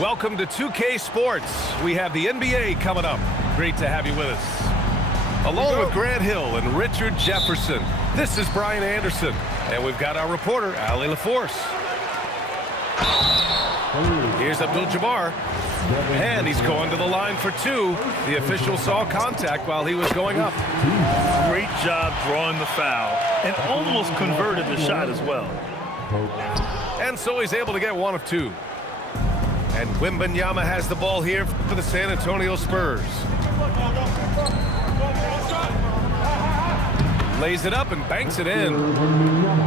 Welcome to 2K Sports. We have the NBA coming up. Great to have you with us. Along with Grant Hill and Richard Jefferson, this is Brian Anderson. And we've got our reporter, Allie LaForce. Here's Abdul-Jabbar. And he's going to the line for two. The official saw contact while he was going up. Great job drawing the foul and almost converted the shot as well. And so he's able to get one of two. And Wemby has the ball here for the San Antonio Spurs. Lays it up and banks it in.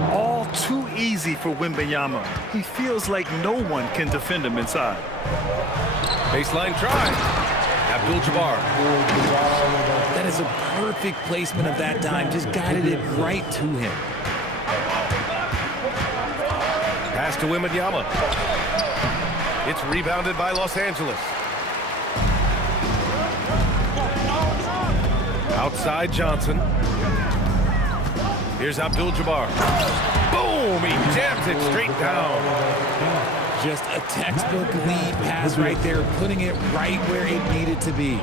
All too easy for Wemby. He feels like no one can defend him inside. Baseline try. Abdul-Jabbar. That is a perfect placement of that dime. Just guided it right to him. Pass to Wemby. It's rebounded by Los Angeles. Outside Johnson. Here's Abdul-Jabbar. Boom! He jams it straight down. Just a textbook lead pass right there, putting it right where it needed to be.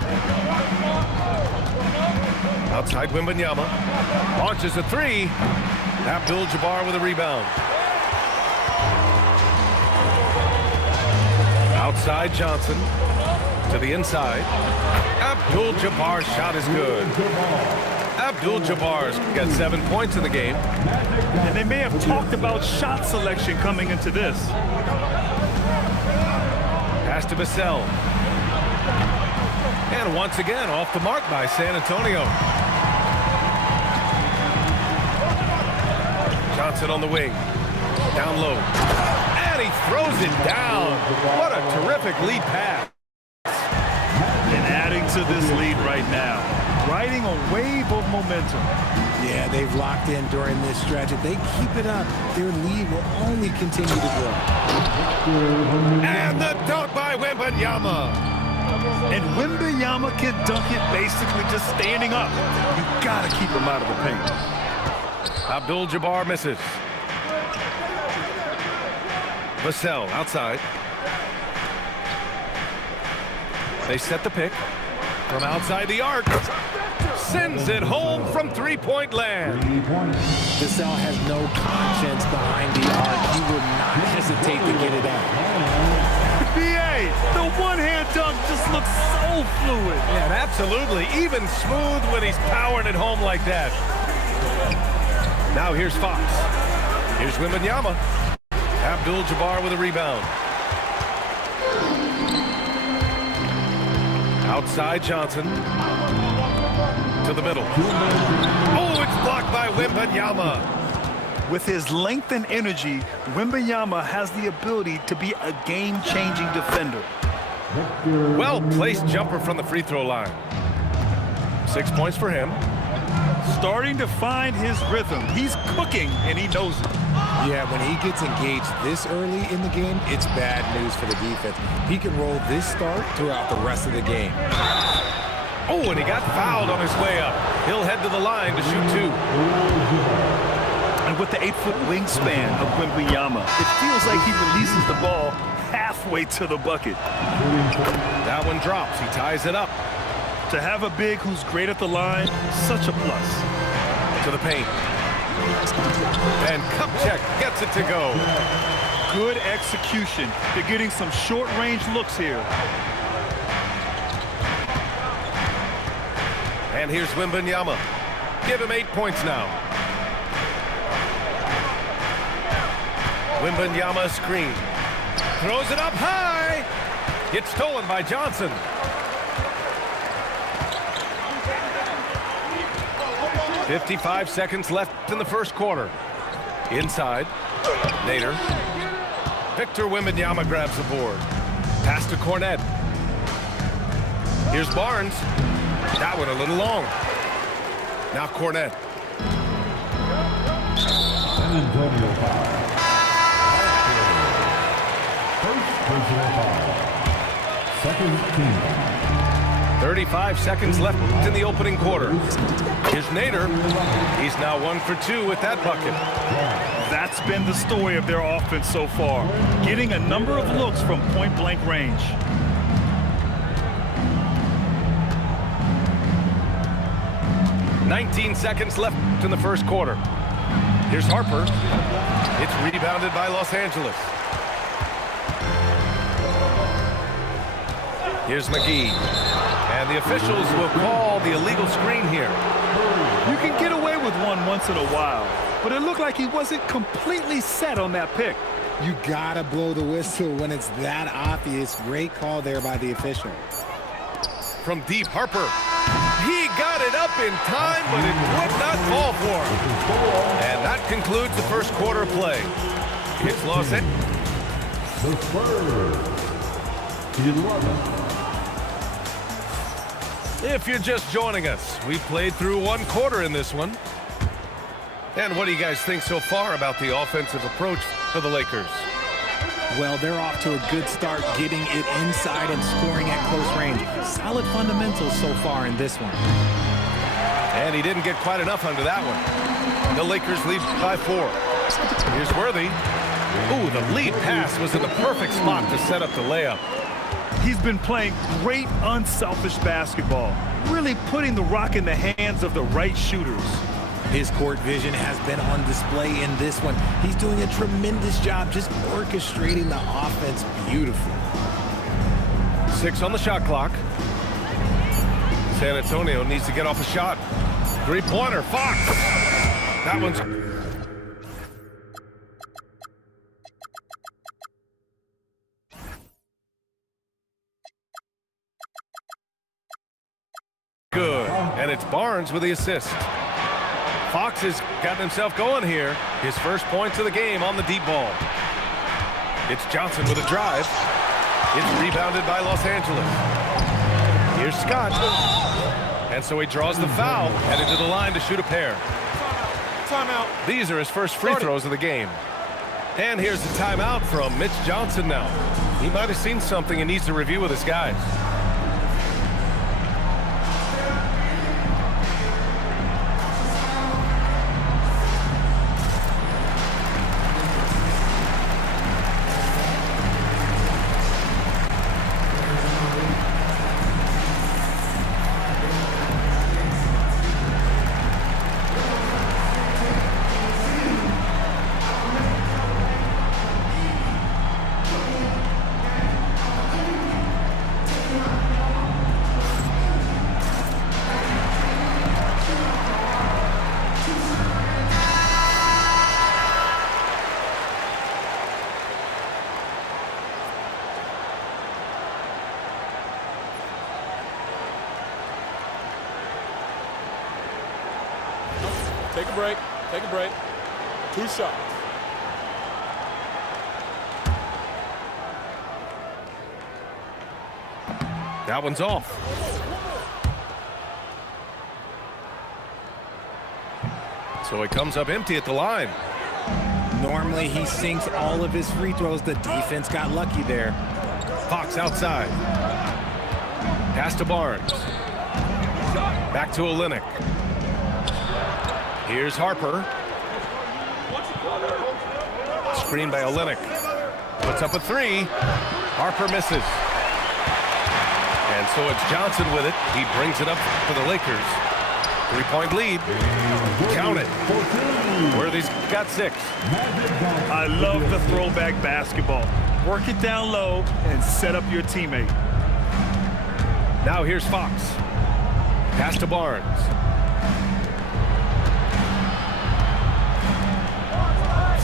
Outside Wemby. Launches a three. Abdul-Jabbar with a rebound. Outside Johnson to the inside. Abdul-Jabbar's shot is good. Abdul-Jabbar's got 7 points in the game. And they may have talked about shot selection coming into this. Pass to Vassell. And once again off the mark by San Antonio. Johnson on the wing. Down low. And he throws it down. What a terrific lead pass. And adding to this lead right now, riding a wave of momentum. Yeah, they've locked in during this stretch. If they keep it up, their lead will only continue to grow. And the dunk by Wemby. And Wemby can dunk it basically just standing up. You gotta keep him out of the paint. Abdul-Jabbar misses. Vassell outside. They set the pick from outside the arc. Sends it home from three-point land. Vassell has no conscience behind the arc. He will not hesitate to get it out. BA, the one-hand dunk just looks so fluid. Yeah, absolutely. Even smooth when he's powering it home like that. Now here's Fox. Here's Wemby. Abdul-Jabbar with a rebound. Outside Johnson. To the middle. Oh, it's blocked by Wemby. With his length and energy, Wemby has the ability to be a game-changing defender. Well-placed jumper from the free throw line. 6 points for him. Starting to find his rhythm. He's cooking, and he knows it. Yeah, when he gets engaged this early in the game, it's bad news for the defense. He can roll this start throughout the rest of the game. Oh, and he got fouled on his way up. He'll head to the line to shoot two. And with the 8-foot wingspan of Wemby, it feels like he releases the ball halfway to the bucket. That one drops. He ties it up. To have a big who's great at the line, such a plus. To the paint. And Kupchak gets it to go. Good execution. They're getting some short-range looks here. And here's Wemby. Give him 8 points now. Wemby screen. Throws it up high. It's stolen by Johnson. .55 seconds left in the first quarter. Inside. Nader. Victor Wemby grabs the board. Pass to Cornette. Here's Barnes. That one a little long. Now Cornette. San Antonio foul. First personal foul. Second team foul. 35 seconds left in the opening quarter. Here's Nader. He's now 1 for 2 with that bucket. That's been the story of their offense so far, getting a number of looks from point-blank range. "19 seconds left in the first quarter. Here's Harper. It's rebounded by Los Angeles. Here's McGee. And the officials will call the illegal screen here. You can get away with one once in a while, but it looked like he wasn't completely set on that pick. You gotta blow the whistle when it's that obvious. Great call there by the official. From deep, Harper. He got it up in time, but it would not fall for him. And that concludes the first quarter play. It's Los Angeles. The Spurs, 11. If you're just joining us, we played through one quarter in this one. And what do you guys think so far about the offensive approach for the Lakers? Well, they're off to a good start, getting it inside and scoring at close range. Solid fundamentals so far in this one. And he didn't get quite enough under that one. The Lakers lead by 4. Here's Worthy. Ooh, the lead pass was in the perfect spot to set up the layup. He's been playing great, unselfish basketball, really putting the rock in the hands of the right shooters. His court vision has been on display in this one. He's doing a tremendous job just orchestrating the offense beautifully. 6 on the shot clock. San Antonio needs to get off a shot. 3-pointer, Fox. That one's... good. And it's Barnes with the assist. Fox has gotten himself going here. His first points of the game on the deep ball. It's Johnson with a drive. It's rebounded by Los Angeles. Here's Scott. And so he draws the foul, headed to the line to shoot a pair. Timeout. These are his first free throws of the game. And here's the timeout from Mitch Johnson now. He might have seen something and needs to review with his guys. Take a break. Take a break. 2 shots. That one's off. So he comes up empty at the line. Normally he sinks all of his free throws. The defense got lucky there. Fox outside. Pass to Barnes. Back to Olynyk. Here's Harper. Screen by Olynyk. Puts up a 3. Harper misses. And so it's Johnson with it. He brings it up for the Lakers. 3-point lead. Count it. Worthy's got 6. I love the throwback basketball. Work it down low and set up your teammate. Now here's Fox. Pass to Barnes.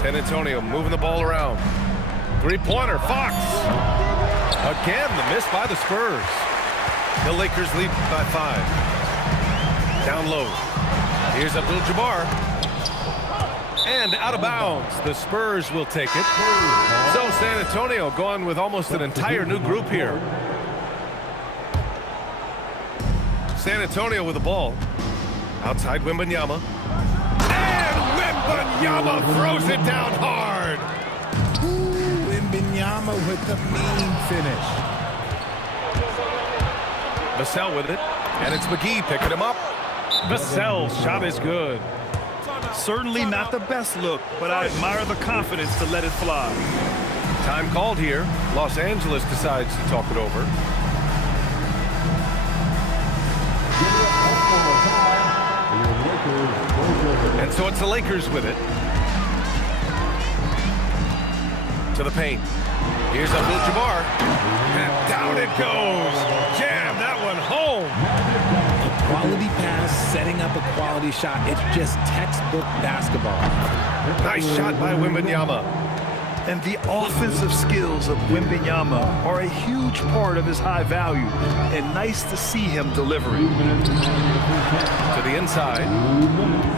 San Antonio moving the ball around. 3-pointer, Fox. Again, the miss by the Spurs. The Lakers lead by 5. Down low. Here's Abdul-Jabbar. And out of bounds. The Spurs will take it. So San Antonio going with almost an entire new group here. San Antonio with the ball. Outside Wembanyama. Wembanyama throws it down hard. Wembanyama with the mean finish. Vassell with it, and it's McGee picking him up. Vassell's shot is good. Certainly not the best look, but I admire the confidence to let it fly. Time called here. Los Angeles decides to talk it over. And so it's the Lakers with it. To the paint. Here's Abdul-Jabbar. And down it goes. Jam that one home. A quality pass, setting up a quality shot. It's just textbook basketball. Nice shot by Wembanyama. And the offensive skills of Wembanyama are a huge part of his high value, and nice to see him delivering. To the inside.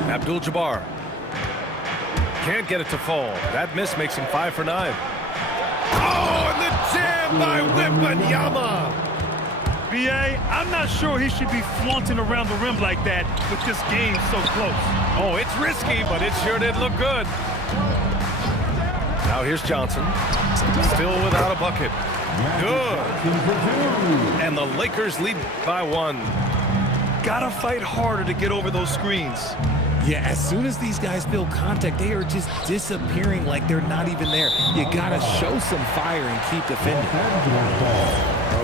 Abdul-Jabbar. Can't get it to fall. That miss makes him 5 for 9. Oh, and the jam by Wembanyama. B.A., I'm not sure he should be flaunting around the rim like that with this game so close. Oh, it's risky, but it sure did look good. Now here's Johnson. Still without a bucket. Good. And the Lakers lead by 1. Gotta fight harder to get over those screens. Yeah, as soon as these guys feel contact, they are just disappearing like they're not even there. You gotta show some fire and keep defending.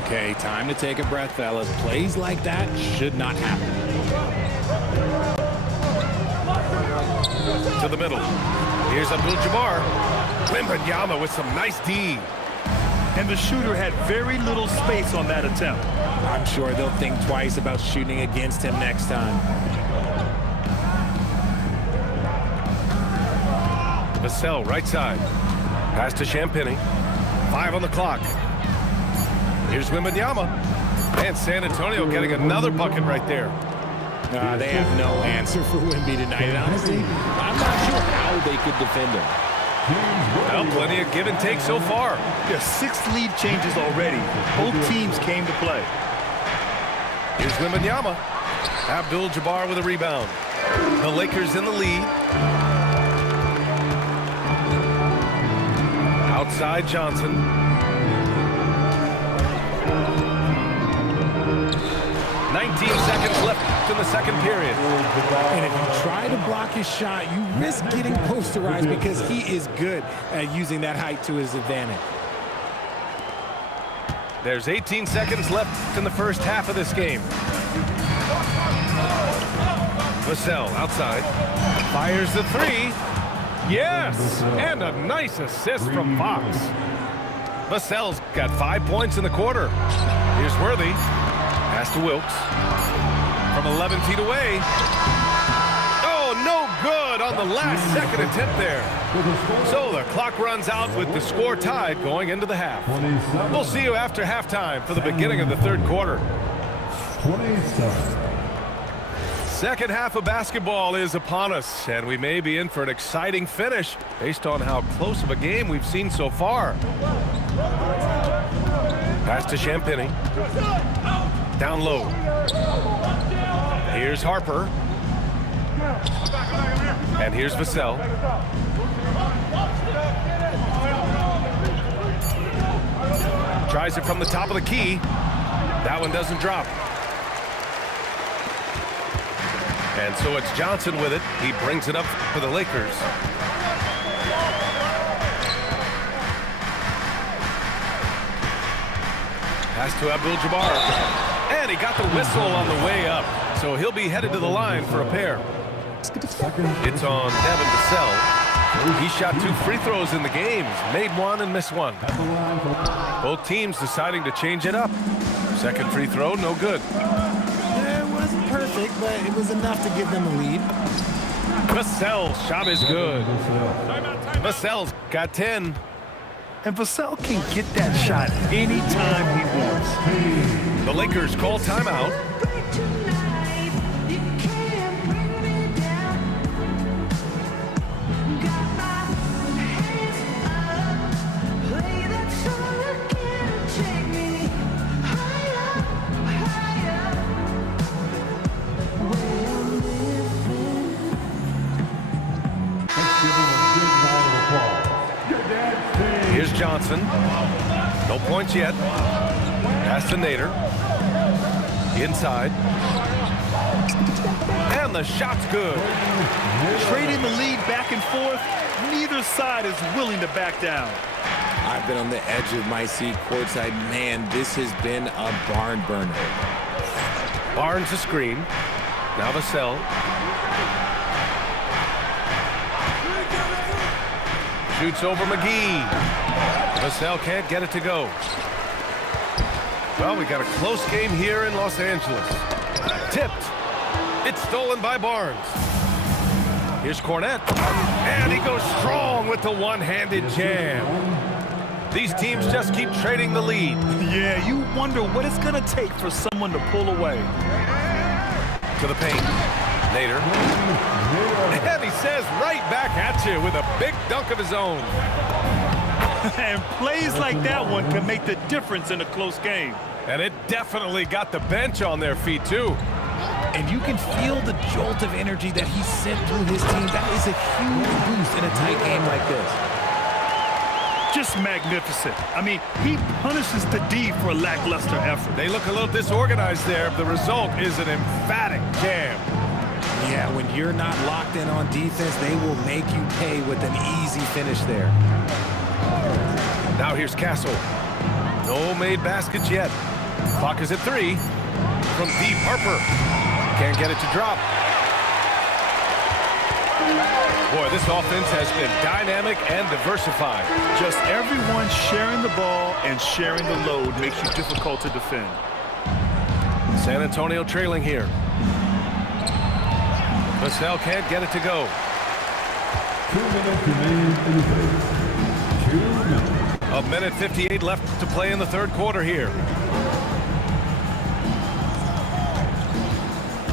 Okay, time to take a breath, fellas. Plays like that should not happen. To the middle. Here's Abdul-Jabbar. Wembanyama with some nice D. And the shooter had very little space on that attempt. I'm sure they'll think twice about shooting against him next time. Vassell, right side. Pass to Champagny. 5 on the clock. Here's Wembanyama. And San Antonio getting another bucket right there. They have no answer for Wemby tonight. And honestly, I'm not sure how they could defend him. Well, plenty of give and take so far. There's 6 lead changes already. Both teams came to play. Here's Wembanyama. Abdul-Jabbar with a rebound. The Lakers in the lead. Outside Johnson. 19 seconds left in the second period. And if you try to block his shot, you risk getting posterized because he is good at using that height to his advantage. There's 18 seconds left in the first half of this game. Vassell outside. Fires the 3. Yes! And a nice assist from Fox. Vassell's got 5 points in the quarter. Here's Worthy. Pass to Wilkes. From 11 feet away. Oh, no good on the last second attempt there. So the clock runs out with the score tied going into the half. We'll see you after halftime for the beginning of the third quarter. 27. Second half of basketball is upon us, and we may be in for an exciting finish based on how close of a game we've seen so far. Pass to Champagny. Down low. Here's Harper. And here's Vassell. Tries it from the top of the key. That one doesn't drop. And so it's Johnson with it. He brings it up for the Lakers. Pass to Abdul-Jabbar. And he got the whistle on the way up. So he'll be headed to the line for a pair. It's on Devin Vassell. He shot 2 free throws in the games. Made 1 and missed 1. Both teams deciding to change it up. Second free throw, no good. It wasn't perfect, but it was enough to give them a lead. Vassell's shot is good. Vassell's got 10. And Vassell can get that shot anytime he wants. The Lakers call timeout. Here's Johnson. No points yet. Pass to Nader. Inside. And the shot's good. Trading the lead back and forth, neither side is willing to back down. I've been on the edge of my seat courtside. Man, this has been a barn burner. Barnes the screen. Now Vassell. Shoots over McGee. Vassell can't get it to go. Well, we got a close game here in Los Angeles. Tipped. It's stolen by Barnes. Here's Cornette. And he goes strong with the one-handed jam. These teams just keep trading the lead. Yeah, you wonder what it's going to take for someone to pull away. To the paint. Nader. And he says right back at you with a big dunk of his own. And plays like that one can make the difference in a close game. And it definitely got the bench on their feet, too. And you can feel the jolt of energy that he sent through his team. That is a huge boost in a tight game like this. Just magnificent. I mean, he punishes the D for a lackluster effort. They look a little disorganized there. The result is an emphatic jam. Yeah, when you're not locked in on defense, they will make you pay with an easy finish there. Now here's Castle. No made baskets yet. Clock is at 3. From deep, Harper. Can't get it to drop. Boy, this offense has been dynamic and diversified. Just everyone sharing the ball and sharing the load makes you difficult to defend. San Antonio trailing here. Vassell can't get it to go. 2 minutes remaining in the third. 2 minutes. A minute 58 left to play in the third quarter here.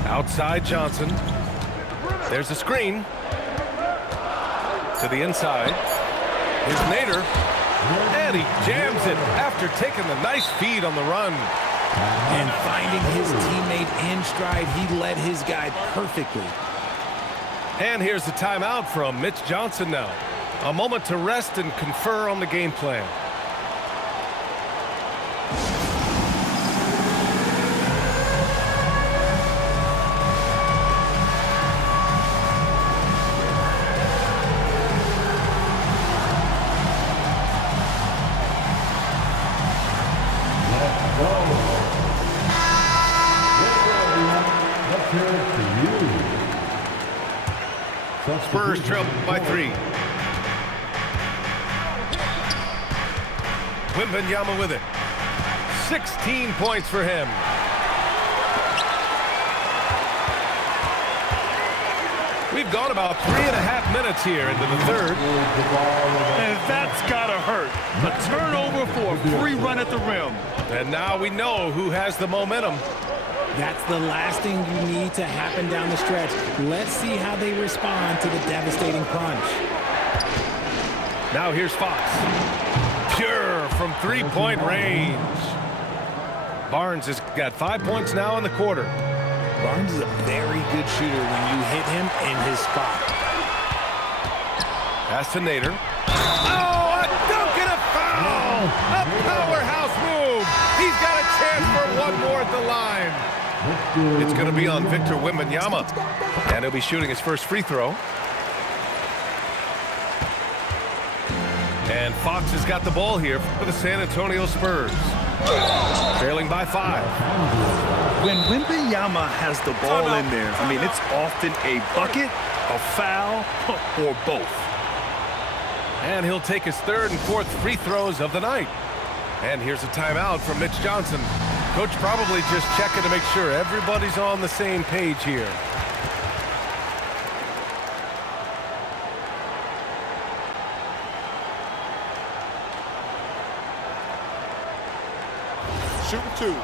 Outside Johnson. There's the screen. To the inside. Here's Nader. And he jams it after taking the nice feed on the run. And finding his teammate in stride, he led his guy perfectly. And here's the timeout from Mitch Johnson now. A moment to rest and confer on the game plan. Let's go. Let's hear it for you. Spurs trail by 3. Wemby with it. 16 points for him. We've gone about 3.5 minutes here into the third. And that's gotta hurt. A turnover for a free run at the rim. And now we know who has the momentum. That's the last thing you need to happen down the stretch. Let's see how they respond to the devastating crunch. Now here's Fox. Pure from three-point range. Barnes has got 5 points now in the quarter. Barnes is a very good shooter when you hit him in his spot. Pass to Nader. Oh, a dunk and a foul! A powerhouse move! He's got a chance for one more at the line. It's going to be on Victor Wembanyama. And he'll be shooting his first free throw. And Fox has got the ball here for the San Antonio Spurs. Trailing by 5. When Wembanyama has the ball in there, I mean, it's often a bucket, a foul, or both. And he'll take his third and fourth free throws of the night. And here's a timeout from Mitch Johnson. Coach probably just checking to make sure everybody's on the same page here. Shooting 2.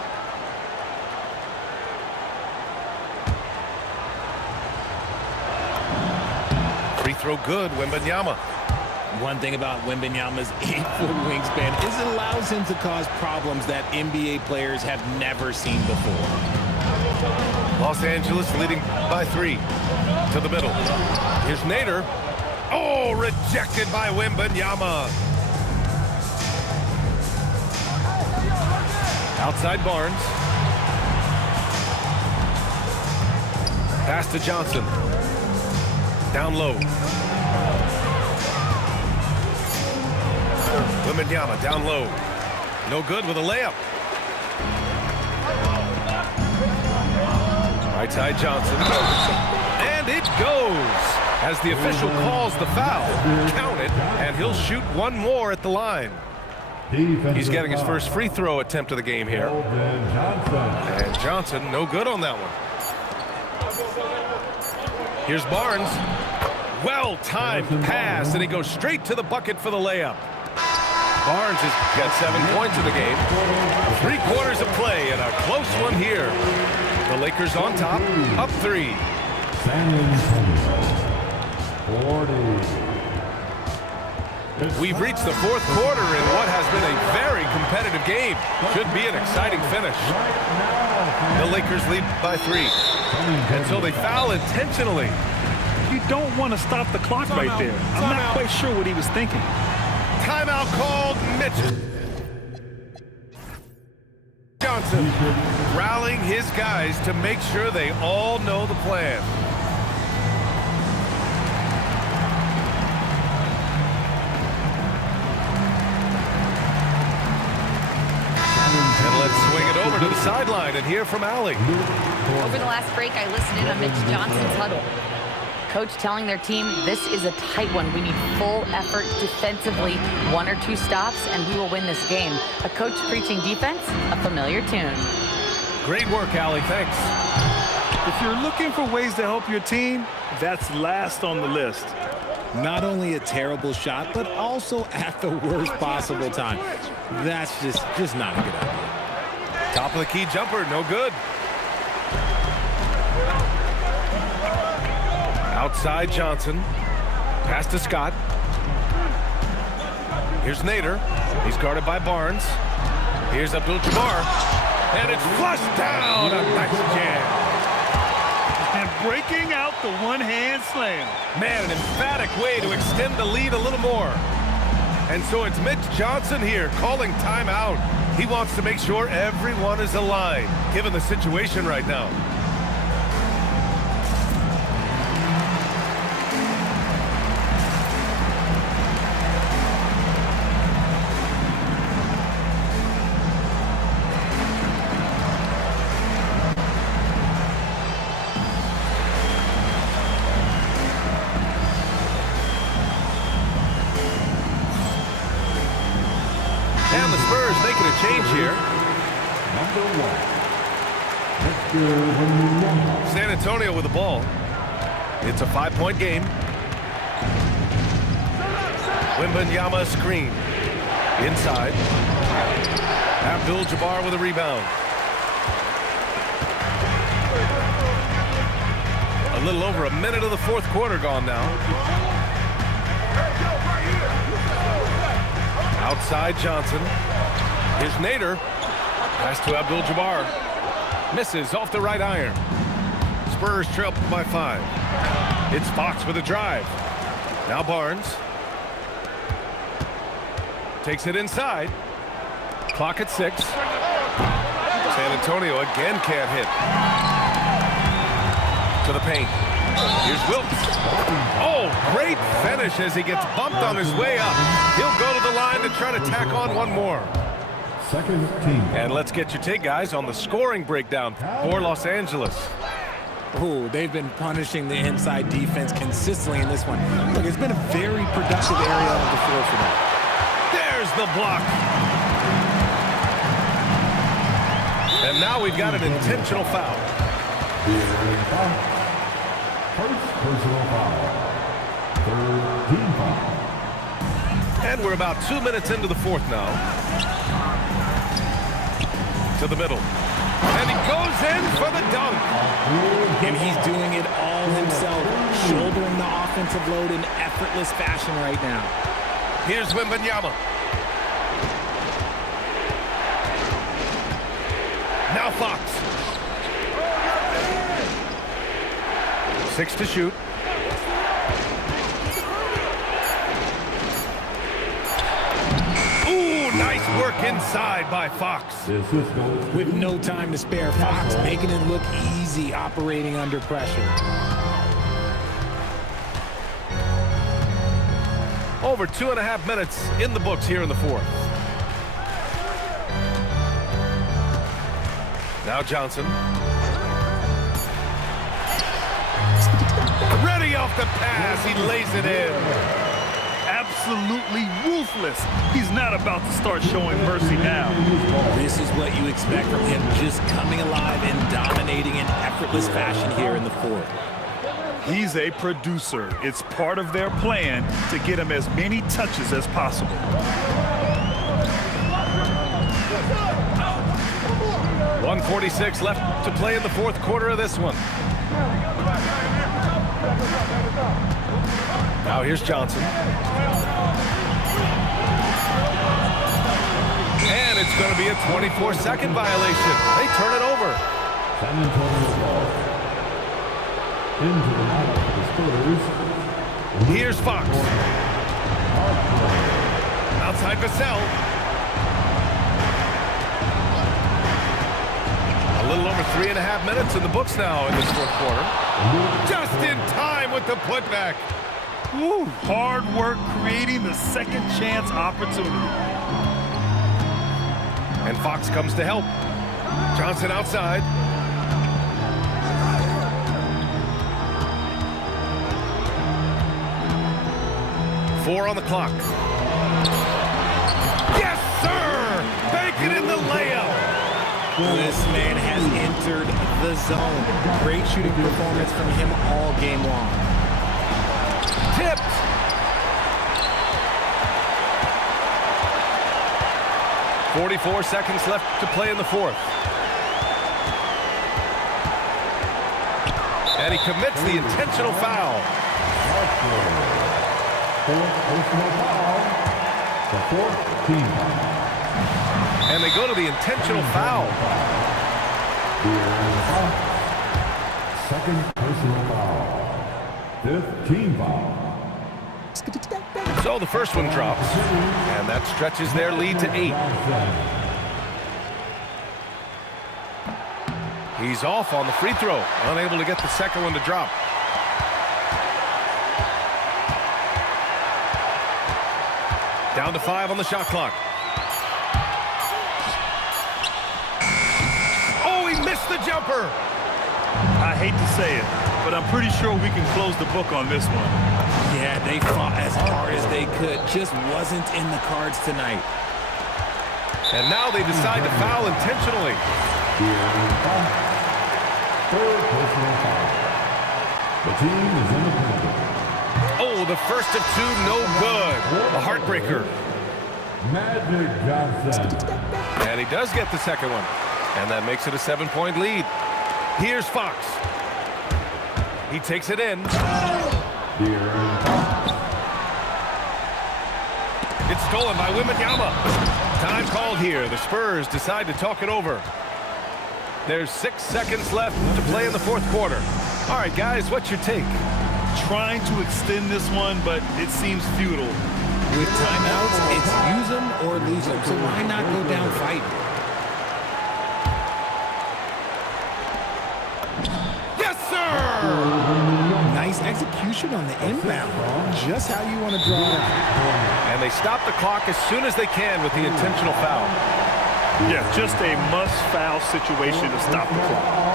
Free throw good, Wembanyama. One thing about Wembanyama's 8-foot wingspan is it allows him to cause problems that NBA players have never seen before. Los Angeles leading by 3. To the middle. Here's Nader. Oh, rejected by Wembanyama. Outside Barnes. Pass to Johnson. Down low. Wemby down low. No good with a layup. Right side Johnson. And it goes. As the official calls the foul. Count it, and he'll shoot one more at the line. He's getting his first free throw attempt of the game here. And Johnson, no good on that one. Here's Barnes. Well-timed pass, and he goes straight to the bucket for the layup. Barnes has got 7 points in the game. 3 quarters of play, and a close one here. The Lakers on top, up 3. We've reached the 4th quarter in what has been a very competitive game. Should be an exciting finish. The Lakers lead by 3. And so they foul intentionally. You don't want to stop the clock right there. I'm not quite sure what he was thinking. Timeout called. Mitchell Johnson rallying his guys to make sure they all know the plan. And let's swing it over to the sideline and hear from Allie. Over the last break, I listened in on Mitch Johnson's huddle. Coach telling their team, this is a tight one. We need full effort defensively, 1 or 2 stops, and we will win this game. A coach preaching defense, a familiar tune. Great work, Allie. Thanks. If you're looking for ways to help your team, that's last on the list. Not only a terrible shot, but also at the worst possible time. That's just not a good idea. Top of the key jumper, no good. Outside Johnson. Pass to Scott. Here's Nader. He's guarded by Barnes. Here's Abdul-Jabbar. And it's flushed down. A nice jam. And breaking out the one-hand slam. Man, an emphatic way to extend the lead a little more. And so it's Mitch Johnson here calling timeout. He wants to make sure everyone is aligned, given the situation right now. And the Spurs making a change here. San Antonio with the ball. It's a 5-point game. Wembanyama screen. Inside. Abdul-Jabbar with a rebound. A little over a minute of the 4th quarter gone now. Outside Johnson. Here's Nader. Pass to Abdul-Jabbar. Misses off the right iron. Spurs trail by 5. It's Fox with a drive. Now Barnes. Takes it inside. Clock at 6. San Antonio again can't hit. To the paint. Here's Wilkes. Oh, great finish as he gets bumped on his way up. He'll go to the line to try to tack on one more. Second team. And let's get your take, guys, on the scoring breakdown for Los Angeles. Ooh, they've been punishing the inside defense consistently in this one. Look, it's been a very productive area of the floor for them. There's the block. And now we've got an intentional foul. First personal foul. Third team foul. And we're about 2 minutes into the 4th now. To the middle. And he goes in for the dunk. And he's doing it all himself, shouldering the offensive load in effortless fashion right now. Here's Wembanyama. Now Fox. 6 to shoot. Ooh, nice work work inside by Fox. With no time to spare, Fox making it look easy operating under pressure. Over 2.5 minutes in the books here in the fourth. Now Johnson. Ready off the pass. He lays it in. Absolutely ruthless. He's not about to start showing mercy now. This is what you expect from him, just coming alive and dominating in effortless fashion here in the fourth. He's a producer. It's part of their plan to get him as many touches as possible. .146 left to play in the fourth quarter of this one. Now here's Johnson. And it's going to be a 24-second violation. They turn it over. San Antonio ball. Into the lineup for the Spurs. Here's Fox. Outside Vassell. A little over 3.5 minutes in the books now in this fourth quarter. Just in time with the putback. Woo, hard work creating the second chance opportunity. And Fox comes to help. Johnson outside. Four on the clock. Yes, sir! Bacon in the layup. This man has entered the zone. Great shooting performance from him all game long. Tipped. .44 seconds left to play in the fourth. And he commits the intentional foul. The fourth team. And they go to the intentional foul. Second personal foul. Fifth team foul. So the first one drops, and that stretches their lead to 8. He's off on the free throw, unable to get the second one to drop. Down to 5 on the shot clock. Oh, he missed the jumper. I hate to say it, but I'm pretty sure we can close the book on this one. Yeah, they fought as hard as they could. Just wasn't in the cards tonight. And now they decide to foul intentionally. Third personal foul. The team is in the penalty. Oh, the first of 2, no good. A heartbreaker. Magic Johnson. And he does get the second one. And that makes it a 7-point lead. Here's Fox. He takes it in. It's stolen by Wemby. Time called here. The Spurs decide to talk it over. There's 6 seconds left to play in the fourth quarter. All right, guys, what's your take? Trying to extend this one, but it seems futile. With timeouts, it's use them or lose them. So why not go down fighting? Yes, sir! Nice execution on the inbound. Just how you want to draw it out. And they stop the clock as soon as they can with the intentional foul. Yeah, just a must-foul situation to stop the clock.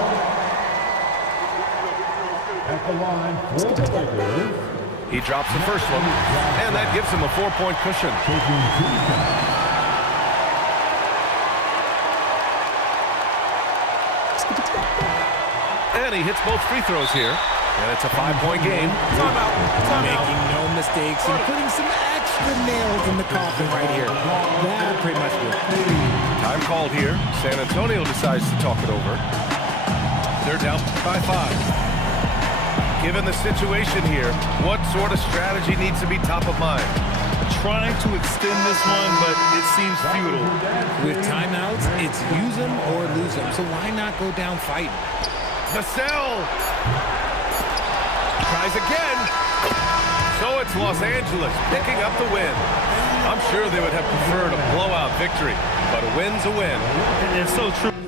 At the line, 4 players. He drops the first one, and that gives him a 4-point cushion. Taking 2 shots. And he hits both free throws here, and it's a 5-point game. Making no mistakes and putting some extra nails in the coffin right here. That pretty much will. Time called here. San Antonio decides to talk it over. They're down by 5. Given the situation here, what sort of strategy needs to be top of mind? Trying to extend this one, but it seems futile. With timeouts, it's use them or lose them. So why not go down fighting? Vassell tries again. So So it's Los Angeles picking up the win. I'm sure they would have preferred a blowout victory, but a win's a win. And it's so true.